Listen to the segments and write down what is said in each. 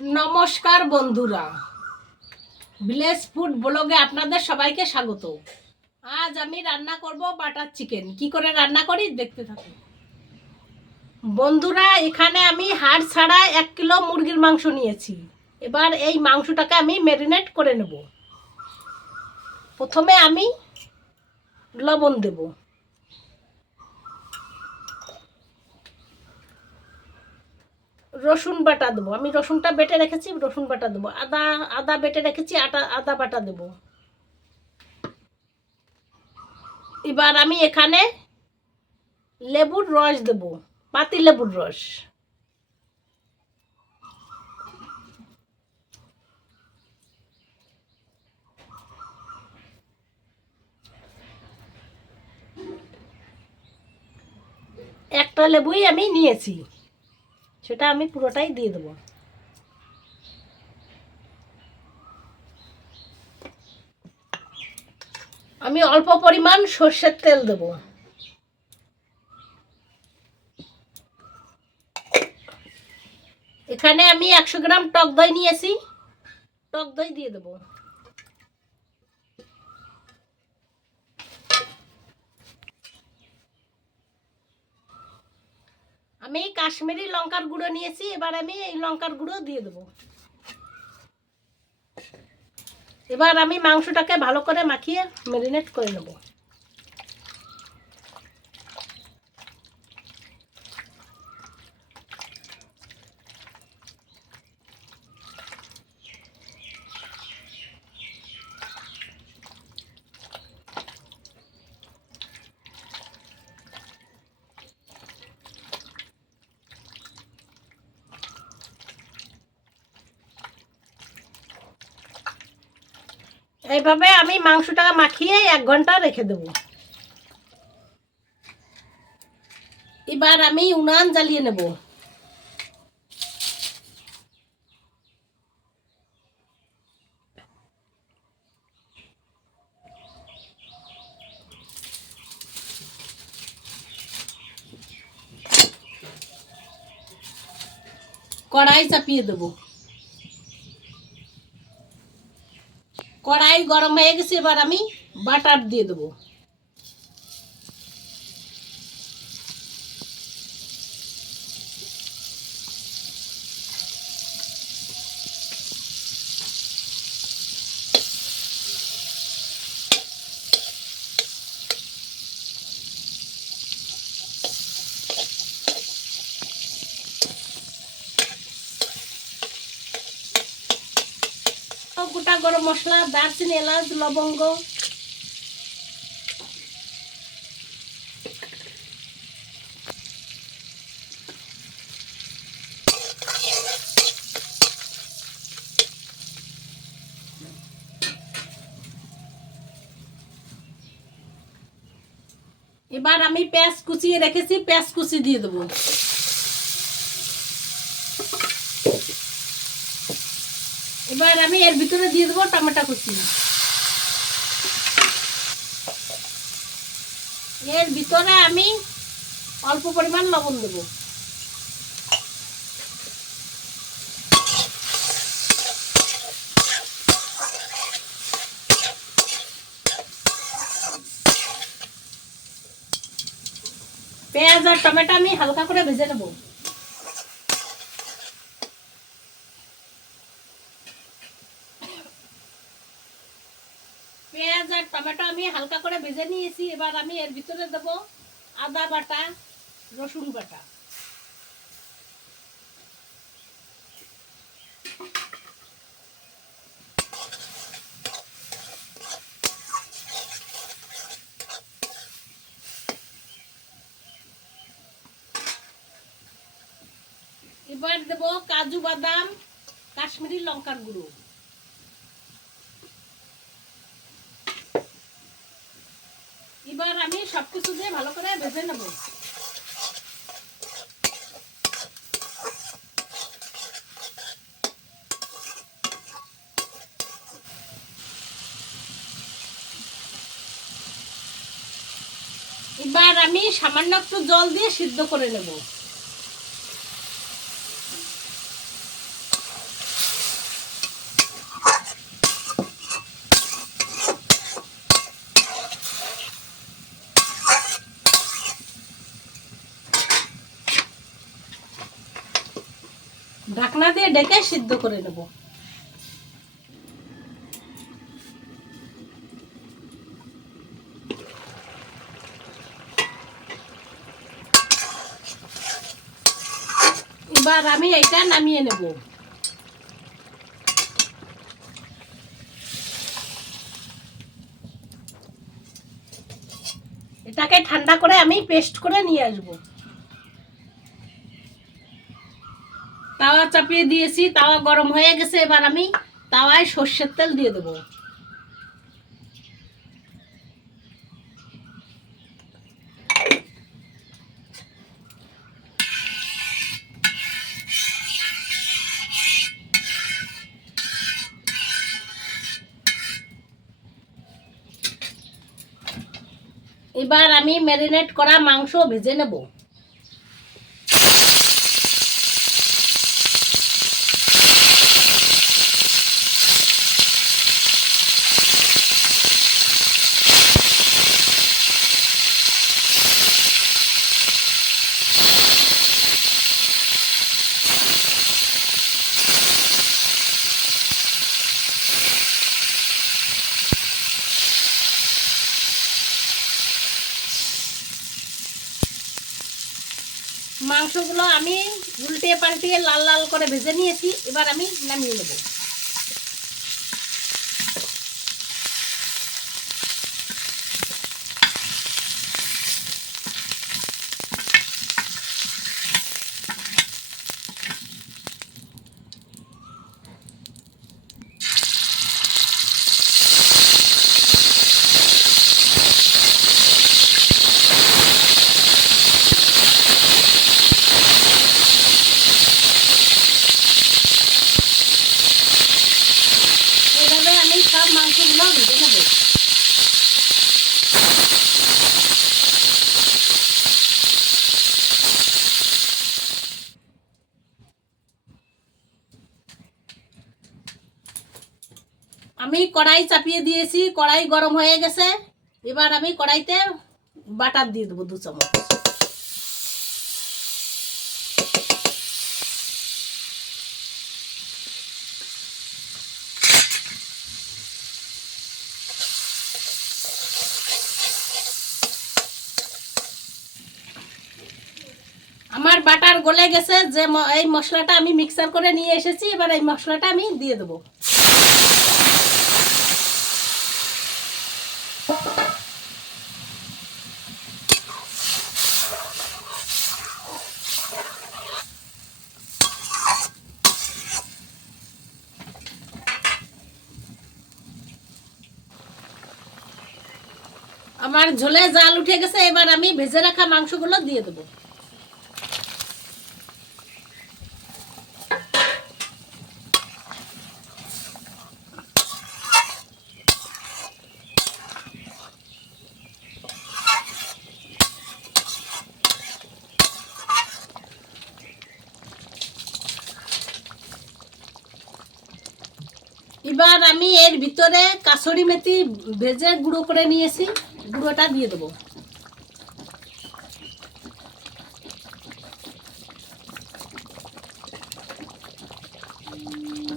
নমস্কার বন্ধুরা, village food ব্লগে আপনাদের সবাইকে স্বাগত। আজ আমি রান্না করব বাটার চিকেন। কি করে রান্না করি দেখতে থাকুন। বন্ধুরা, এখানে আমি হাড় ছাড়া 1 কিলো মুরগির মাংস নিয়েছি। এবার এই মাংসটাকে আমি ম্যারিনেট করে নেব। প্রথমে আমি লবণ দেব, রসুন বাটা দেবো। আমি রসুনটা বেটে রেখেছি, রসুন বাটা দেবো। আদা বেটে রেখেছি, আদা বাটা দেবো। এবার আমি এখানে লেবুর রস দেব, পাতি লেবুর রস। একটা লেবুই আমি নিয়েছি, সেটা আমি পুরোটাই দিয়ে দেবো। আমি অল্প পরিমাণ সর্ষের তেল দেব। এখানে আমি 100 গ্রাম টক দই নিয়েছি, টক দই দিয়ে দেব। আমি কাশ্মীরি লঙ্কার গুঁড়ো নিয়েছি, এবার আমি এই লঙ্কার গুঁড়ো দিয়ে দেব। এবার আমি মাংসটাকে ভালো করে মাখিয়ে ম্যারিনেট করে নেব। এইভাবে আমি মাংসটা মাখিয়ে 1 ঘন্টা রেখে দেব। এবার আমি উনান জ্বালিয়ে নেব। কড়াই চাপিয়ে দেব। কড়াই গরম হয়ে গেছে, এবার আমি বাটার দিয়ে দেবো। গোটা গরম মশলা, দারচিনি, এলাচ, লবঙ্গ। এবার আমি পেঁয়াজ কুচিয়ে রেখেছি, পেঁয়াজ কুচি দিয়ে দেবো। এবার আমি এর ভিতরে দিয়ে দেবো টমেটো কুচি। এর ভিতরে আমি অল্প পরিমাণ লবণ দেবো। পেঁয়াজ আর টমেটো আমি হালকা করে ভেজে নেব। পেঁয়াজ আর টমেটো আমি হালকা করে ভেজে নিয়েছি। এবার আমি এর ভিতরে দেব আদা বাটা, রসুন বাটা। এবার দেব কাজু বাদাম, কাশ্মীরি লঙ্কার গুঁড়ো। এবার আমি সবকিছু দিয়ে ভালো করে ভেজে নেব। এবার আমি সামান্য একটু জল দিয়ে সিদ্ধ করে নেব। ঢাকনা দিয়ে ঢেকে সিদ্ধ করে নেব। এবার আমি এটা নামিয়ে নেব। এটাকে ঠান্ডা করে আমি পেস্ট করে নিয়ে আসব। তাওয়া চাপিয়ে দিয়েছি, তাওয়া গরম হয়ে গেছে। এবার আমি তাওয়ায় সর্ষের তেল দিয়ে দেব। এবার আমি ম্যারিনেট করা মাংস ভেজে নেব। মাংসগুলো আমি উল্টে পাল্টিয়ে লাল লাল করে ভেজে নিয়েছি। এবার আমি নামিয়ে নেব। এভাবে আমি সব মাংসগুলো ভেজে নেব। আমি কড়াই চাপিয়ে দিয়েছি, কড়াই গরম হয়ে গেছে। এবার আমি কড়াইতে বাটার দিয়ে দেবো 2 চামচ। আমার বাটার গলে গেছে। যে এই মশলাটা আমি মিক্সার করে নিয়ে এসেছি, এবার এই মশলাটা আমি দিয়ে দেবো। আমার ঝোলে জাল উঠে গেছে। এবার আমি ভেজে রাখা মাংসগুলো দিয়ে দেবো। এবার আমি এর ভিতরে কাসুরি মেথি ভেজে গুঁড়ো করে নিয়েছি, গুঁড়োটা দিয়ে দেবো।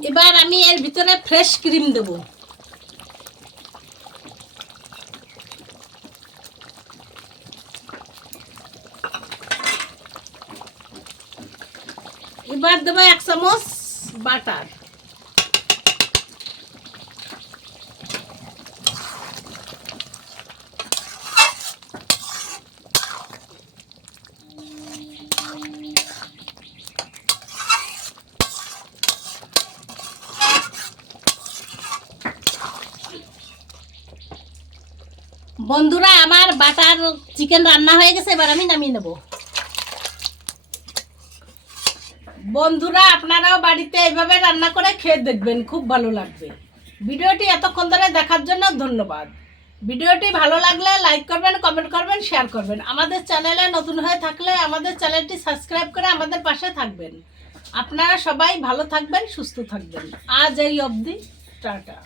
এবার আমি এর ভিতরে ফ্রেশ ক্রিম দেব। এবার দেবো 1 চামচ বাটার। বন্ধুরা, আমার বাটার চিকেন রান্না হয়ে গেছে। এবার আমি নামিয়ে নেব। বন্ধুরা, আপনারাও বাড়িতে এইভাবে রান্না করে খেয়ে দেখবেন, খুব ভালো লাগবে। ভিডিওটি এতক্ষণ ধরে দেখার জন্য ধন্যবাদ। ভিডিওটি ভালো লাগলে লাইক করবেন, কমেন্ট করবেন, শেয়ার করবেন। আমাদের চ্যানেলে নতুন হয়ে থাকলে আমাদের চ্যানেলটি সাবস্ক্রাইব করে আমাদের পাশে থাকবেন। আপনারা সবাই ভালো থাকবেন, সুস্থ থাকবেন। আজ এই অবধি, টাটা।